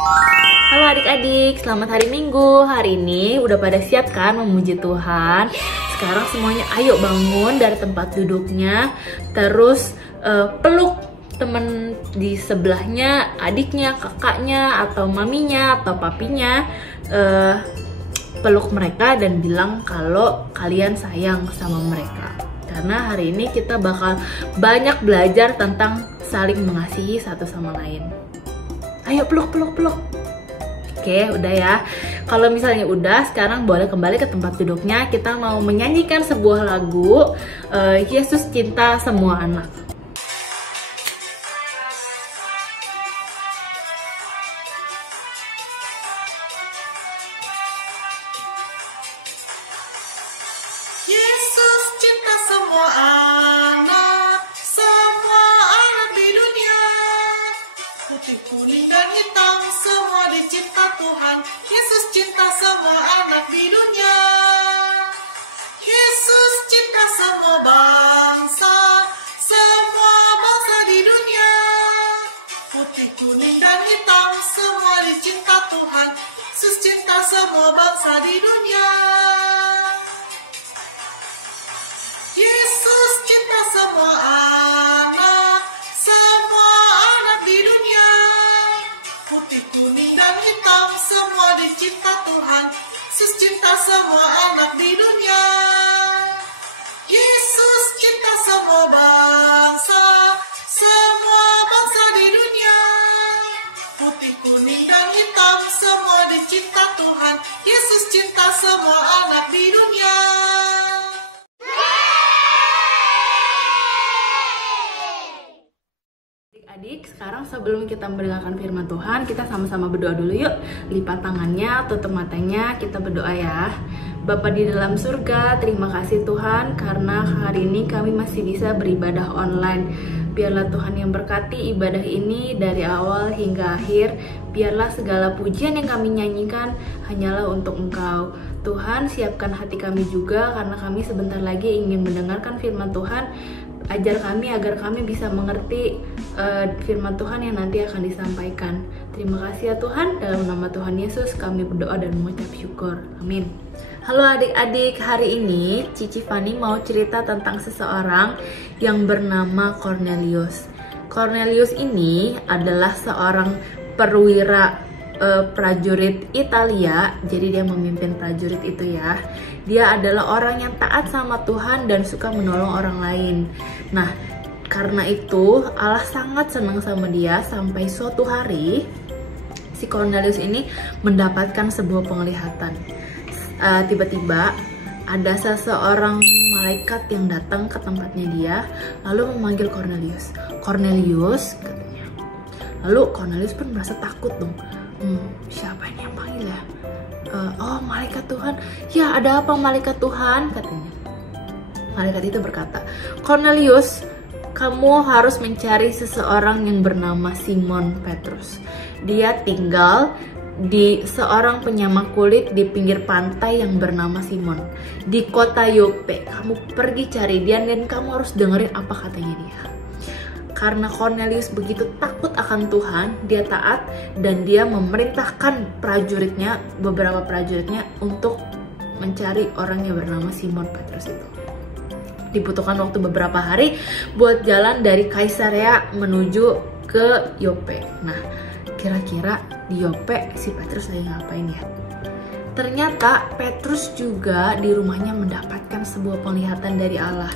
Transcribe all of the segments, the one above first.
Halo adik-adik, selamat hari Minggu. Hari ini udah pada siap kan memuji Tuhan? Sekarang semuanya ayo bangun dari tempat duduknya. Terus peluk temen di sebelahnya, adiknya, kakaknya, atau maminya, atau papinya. Peluk mereka dan bilang kalau kalian sayang sama mereka. Karena hari ini kita bakal banyak belajar tentang saling mengasihi satu sama lain. Ayo peluk. Oke, udah ya. Kalau misalnya udah, sekarang boleh kembali ke tempat duduknya. Kita mau menyanyikan sebuah lagu, Yesus Cinta Semua Anak. Yesus cinta semua anak di dunia. Putih, kuning, dan hitam, semua dicinta Tuhan. Yesus cinta semua anak di dunia. Yesus cinta semua bangsa di dunia. Putih, kuning, dan hitam, semua dicinta Tuhan. Yesus cinta semua bangsa di dunia. Yesus cinta semua anak di dunia. Putih, kuning, dan hitam, semua dicinta Tuhan. Yesus cinta semua anak di dunia. Yesus cinta semua bangsa di dunia. Putih, kuning, dan hitam, semua dicinta Tuhan. Yesus cinta semua anak di dunia. Adik, sekarang sebelum kita mendengarkan firman Tuhan, kita sama-sama berdoa dulu yuk. Lipat tangannya, tutup matanya, kita berdoa ya. Bapa di dalam surga, terima kasih Tuhan karena hari ini kami masih bisa beribadah online. Biarlah Tuhan yang berkati ibadah ini dari awal hingga akhir. Biarlah segala pujian yang kami nyanyikan hanyalah untuk Engkau. Tuhan, siapkan hati kami juga karena kami sebentar lagi ingin mendengarkan firman Tuhan. Ajar kami agar kami bisa mengerti firman Tuhan yang nanti akan disampaikan. Terima kasih ya Tuhan, dalam nama Tuhan Yesus kami berdoa dan mengucap syukur. Amin. Halo adik-adik, hari ini Cici Fani mau cerita tentang seseorang yang bernama Cornelius. Cornelius ini adalah seorang perwira prajurit Italia, jadi dia memimpin prajurit itu ya. Dia adalah orang yang taat sama Tuhan dan suka menolong orang lain. Nah, karena itu Allah sangat senang sama dia sampai suatu hari si Cornelius ini mendapatkan sebuah penglihatan. Tiba-tiba ada seseorang malaikat yang datang ke tempatnya dia lalu memanggil Cornelius. Cornelius katanya. Lalu Cornelius pun merasa takut dong. Siapa ini yang panggil ya? Oh, malaikat Tuhan. Ya, ada apa malaikat Tuhan? Katanya. Malaikat itu berkata, Cornelius, kamu harus mencari seseorang yang bernama Simon Petrus. Dia tinggal di seorang penyamak kulit di pinggir pantai yang bernama Simon di kota Yope. Kamu pergi cari dia dan kamu harus dengerin apa katanya dia. Karena Cornelius begitu takut akan Tuhan, dia taat dan dia memerintahkan beberapa prajuritnya untuk mencari orang yang bernama Simon Petrus itu. Dibutuhkan waktu beberapa hari buat jalan dari Kaisarea menuju ke Yope. Nah, kira-kira di Yope si Petrus lagi ngapain ya? Ternyata Petrus juga di rumahnya mendapatkan sebuah penglihatan dari Allah.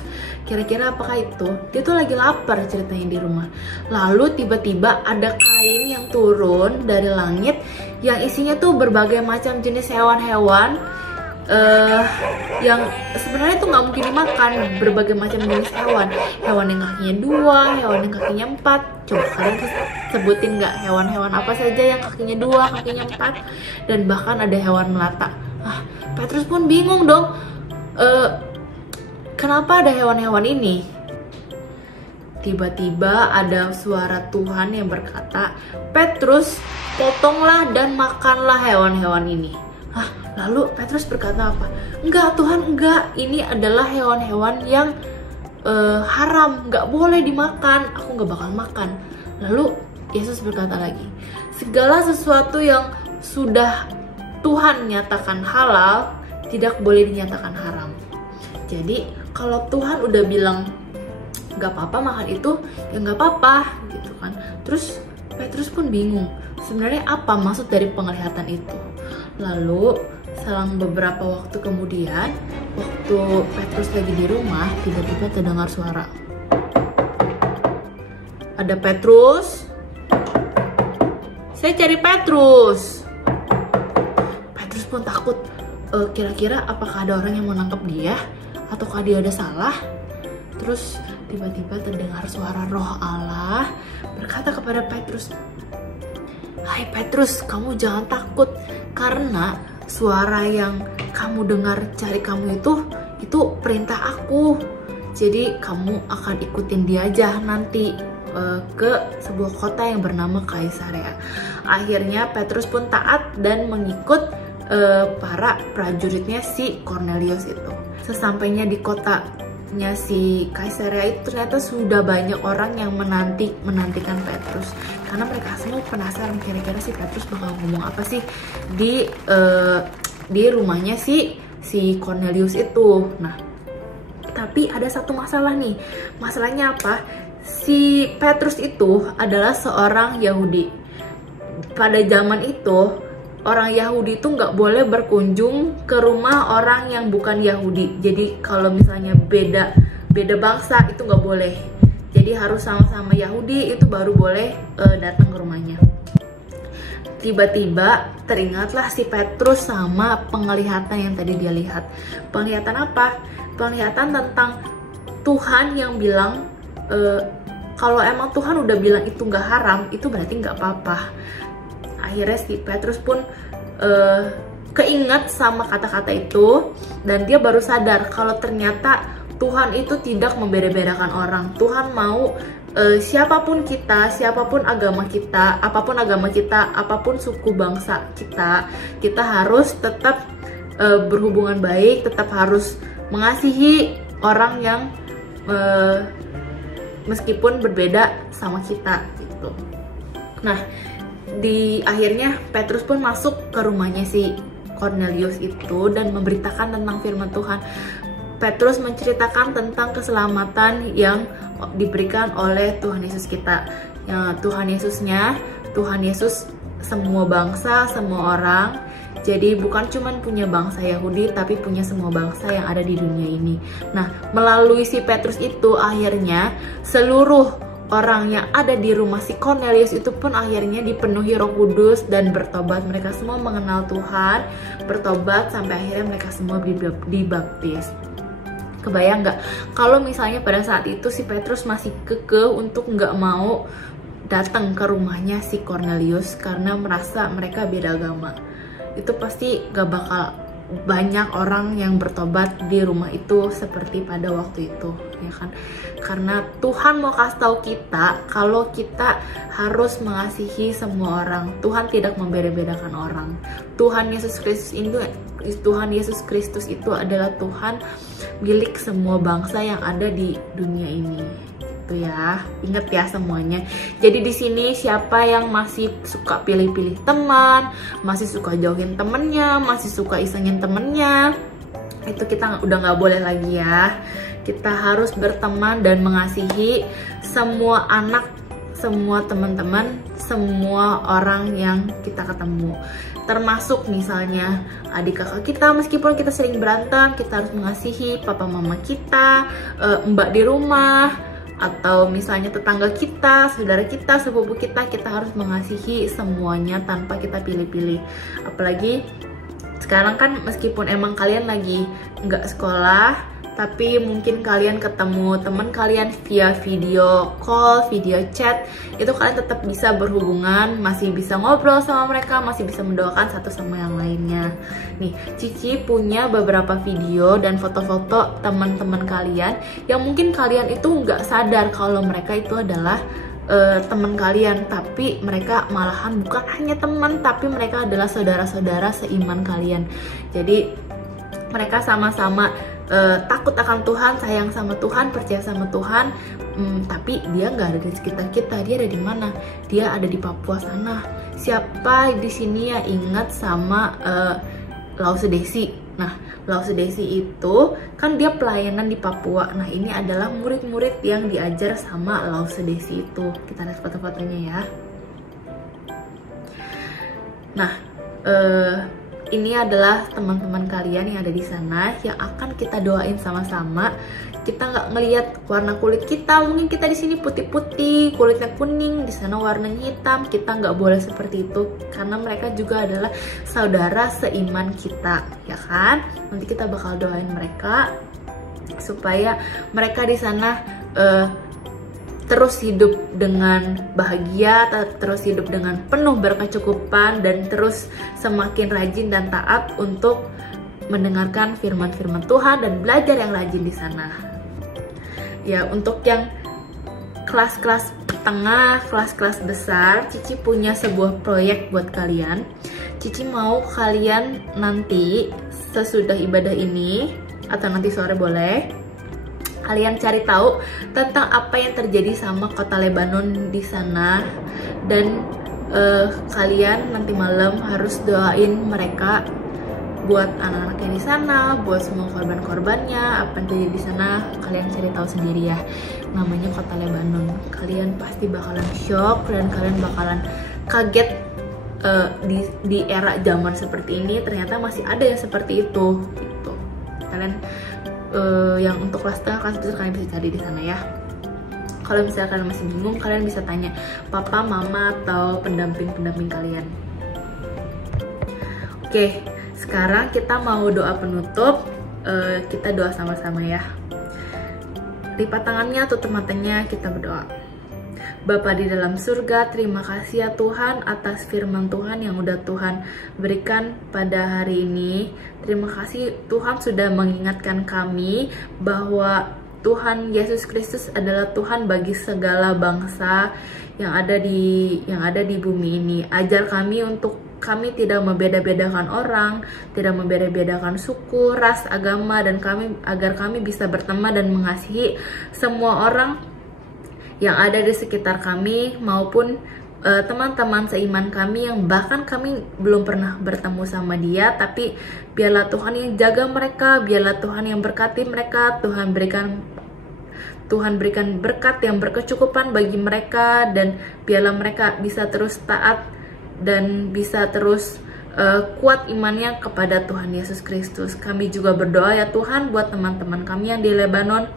Kira-kira apakah itu? Dia tuh lagi lapar ceritanya di rumah. Lalu tiba-tiba ada kain yang turun dari langit yang isinya tuh berbagai macam jenis hewan-hewan yang sebenarnya tuh nggak mungkin dimakan. Berbagai macam jenis hewan yang kakinya 2, hewan yang kakinya 4. Coba kalian sebutin nggak hewan-hewan apa saja yang kakinya 2, kakinya 4, dan bahkan ada hewan melata. Petrus pun bingung dong, kenapa ada hewan-hewan ini? Tiba-tiba ada suara Tuhan yang berkata, Petrus, potonglah dan makanlah hewan-hewan ini. Lalu Petrus berkata apa? Enggak Tuhan, enggak. Ini adalah hewan-hewan yang haram, nggak boleh dimakan. Aku nggak bakal makan. Lalu Yesus berkata lagi, segala sesuatu yang sudah Tuhan nyatakan halal tidak boleh dinyatakan haram. Jadi kalau Tuhan udah bilang gak apa-apa makan itu, ya gak apa-apa gitu kan. Terus Petrus pun bingung, sebenarnya apa maksud dari penglihatan itu. Lalu selang beberapa waktu kemudian, waktu Petrus lagi di rumah, tiba-tiba terdengar suara. Ada Petrus, saya cari Petrus. Petrus pun takut, kira-kira apakah ada orang yang mau nangkep dia, ataukah dia ada salah. Terus tiba-tiba terdengar suara Roh Allah berkata kepada Petrus, "Hai Petrus, kamu jangan takut, karena suara yang kamu dengar cari kamu itu perintah aku. Jadi kamu akan ikutin dia aja nanti ke sebuah kota yang bernama Kaisarea." Akhirnya Petrus pun taat dan mengikut para prajuritnya si Cornelius itu. Sesampainya di kotanya si Kaisarea itu, ternyata sudah banyak orang yang menantikan Petrus, karena mereka semua penasaran kira-kira si Petrus bakal ngomong apa sih di rumahnya si Cornelius itu. Nah, tapi ada satu masalah nih. Masalahnya apa? Si Petrus itu adalah seorang Yahudi. Pada zaman itu, orang Yahudi itu nggak boleh berkunjung ke rumah orang yang bukan Yahudi. Jadi kalau misalnya beda bangsa itu nggak boleh. Jadi harus sama-sama Yahudi itu baru boleh datang ke rumahnya. Tiba-tiba teringatlah si Petrus sama penglihatan yang tadi dia lihat. Penglihatan apa? Penglihatan tentang Tuhan yang bilang, kalau emang Tuhan udah bilang itu nggak haram, itu berarti nggak apa-apa. Akhirnya si Petrus pun keinget sama kata-kata itu, dan dia baru sadar kalau ternyata Tuhan itu tidak membeda-bedakan orang. Tuhan mau siapapun kita, siapapun agama kita, apapun suku bangsa kita harus tetap berhubungan baik, tetap harus mengasihi orang yang meskipun berbeda sama kita gitu. Nah, di akhirnya Petrus pun masuk ke rumahnya si Cornelius itu dan memberitakan tentang firman Tuhan. Petrus menceritakan tentang keselamatan yang diberikan oleh Tuhan Yesus kita. Ya, Tuhan Yesus semua bangsa, semua orang. Jadi bukan cuma punya bangsa Yahudi, tapi punya semua bangsa yang ada di dunia ini. Nah, melalui si Petrus itu akhirnya seluruh orang yang ada di rumah si Cornelius itu pun akhirnya dipenuhi Roh Kudus dan bertobat. Mereka semua mengenal Tuhan, bertobat sampai akhirnya mereka semua dibaptis. Kebayang nggak kalau misalnya pada saat itu si Petrus masih kekeh untuk nggak mau datang ke rumahnya si Cornelius karena merasa mereka beda agama? Itu pasti gak bakal banyak orang yang bertobat di rumah itu seperti pada waktu itu, ya kan? Karena Tuhan mau kasih tahu kita kalau kita harus mengasihi semua orang. Tuhan tidak membeda-bedakan orang. Tuhan Yesus Kristus itu adalah Tuhan milik semua bangsa yang ada di dunia ini. Itu ya, inget ya semuanya. Jadi di sini siapa yang masih suka pilih-pilih teman, masih suka jauhin temennya, masih suka isengin temennya, itu kita udah nggak boleh lagi ya. Kita harus berteman dan mengasihi semua anak, semua teman-teman, semua orang yang kita ketemu. Termasuk misalnya adik kakak kita, meskipun kita sering berantem, kita harus mengasihi papa mama kita, mbak di rumah, atau misalnya tetangga kita, saudara kita, sepupu kita harus mengasihi semuanya tanpa kita pilih-pilih. Apalagi sekarang kan meskipun emang kalian lagi nggak sekolah, tapi mungkin kalian ketemu teman kalian via video call, video chat, itu kalian tetap bisa berhubungan, masih bisa ngobrol sama mereka, masih bisa mendoakan satu sama yang lainnya. Nih, Cici punya beberapa video dan foto-foto teman-teman kalian yang mungkin kalian itu nggak sadar kalau mereka itu adalah teman kalian, tapi mereka malahan bukan hanya teman, tapi mereka adalah saudara-saudara seiman kalian. Jadi mereka sama-sama takut akan Tuhan, sayang sama Tuhan, percaya sama Tuhan, tapi dia nggak ada di sekitar kita. Dia ada di mana? Dia ada di Papua sana. Siapa di sini yang ingat sama Lausdesi? Nah, Lausdesi itu kan dia pelayanan di Papua. Nah, ini adalah murid-murid yang diajar sama Lausdesi itu. Kita lihat foto-fotonya ya. Nah, ini adalah teman-teman kalian yang ada di sana yang akan kita doain sama-sama. Kita nggak ngelihat warna kulit kita, mungkin kita di sini putih-putih, kulitnya kuning, di sana warnanya hitam. Kita nggak boleh seperti itu karena mereka juga adalah saudara seiman kita, ya kan? Nanti kita bakal doain mereka supaya mereka di sana terus hidup dengan bahagia, terus hidup dengan penuh berkecukupan, dan terus semakin rajin dan taat untuk mendengarkan firman-firman Tuhan dan belajar yang rajin di sana. Ya, untuk yang kelas-kelas tengah, kelas-kelas besar, Cici punya sebuah proyek buat kalian. Cici mau kalian nanti sesudah ibadah ini atau nanti sore boleh, kalian cari tahu tentang apa yang terjadi sama kota Lebanon di sana, dan kalian nanti malam harus doain mereka, buat anak-anaknya di sana, buat semua korban-korbannya. Apa yang terjadi di sana kalian cari tahu sendiri ya. Namanya kota Lebanon. Kalian pasti bakalan shock dan kalian bakalan kaget di era zaman seperti ini ternyata masih ada yang seperti itu gitu. Kalian yang untuk kelas tengah, kelas besar kalian bisa cari di sana ya. Kalau misalnya kalian masih bingung, kalian bisa tanya papa, mama, atau pendamping-pendamping kalian. Oke, sekarang kita mau doa penutup. Kita doa sama-sama ya. Lipat tangannya, tutup matanya, kita berdoa. Bapa di dalam surga, terima kasih ya Tuhan atas firman Tuhan yang udah Tuhan berikan pada hari ini. Terima kasih Tuhan sudah mengingatkan kami bahwa Tuhan Yesus Kristus adalah Tuhan bagi segala bangsa yang ada di bumi ini. Ajar kami untuk kami tidak membeda-bedakan orang, tidak membeda-bedakan suku, ras, agama, dan agar kami bisa berteman dan mengasihi semua orang yang ada di sekitar kami maupun teman-teman seiman kami yang bahkan kami belum pernah bertemu sama dia, tapi biarlah Tuhan yang jaga mereka, biarlah Tuhan yang berkati mereka, Tuhan berikan berkat yang berkecukupan bagi mereka, dan biarlah mereka bisa terus taat dan bisa terus kuat imannya kepada Tuhan Yesus Kristus. Kami juga berdoa ya Tuhan buat teman-teman kami yang di Lebanon.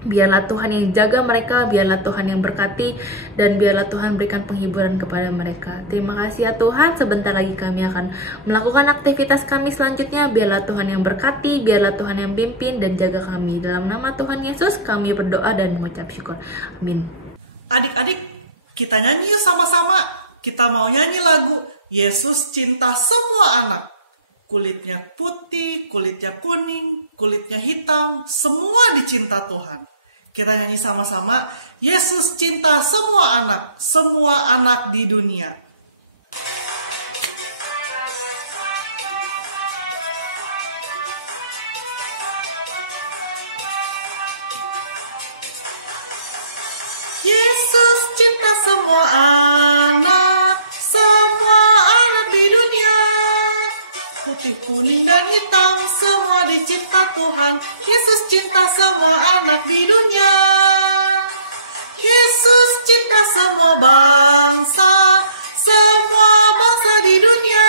Biarlah Tuhan yang jaga mereka, biarlah Tuhan yang berkati, dan biarlah Tuhan berikan penghiburan kepada mereka. Terima kasih ya Tuhan, sebentar lagi kami akan melakukan aktivitas kami selanjutnya. Biarlah Tuhan yang berkati, biarlah Tuhan yang pimpin dan jaga kami. Dalam nama Tuhan Yesus kami berdoa dan mengucap syukur. Amin. Adik-adik, kita nyanyi yuk sama-sama. Kita mau nyanyi lagu Yesus Cinta Semua Anak. Kulitnya putih, kulitnya kuning, kulitnya hitam, semua dicinta Tuhan. Kita nyanyi sama-sama, Yesus cinta semua anak di dunia. Yesus cinta semua anak di dunia. Putih, kuning, dan hitam, semua dicinta Tuhan. Yesus cinta semua anak di dunia. Yesus cinta semua bangsa di dunia.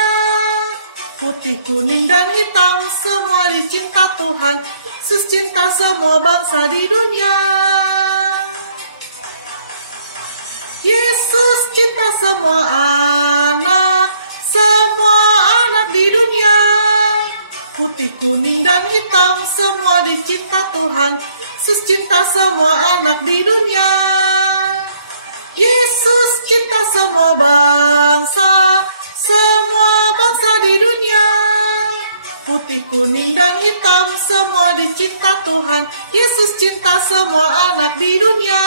Putih, kuning, dan hitam, semua dicinta Tuhan. Yesus cinta semua bangsa di dunia. Yesus cinta semua anak di dunia. Putih, kuning, dan hitam, semua dicinta Tuhan. Yesus cinta semua anak di dunia. Yesus cinta semua bangsa di dunia. Putih, kuning, dan hitam, semua dicinta Tuhan. Yesus cinta semua anak di dunia.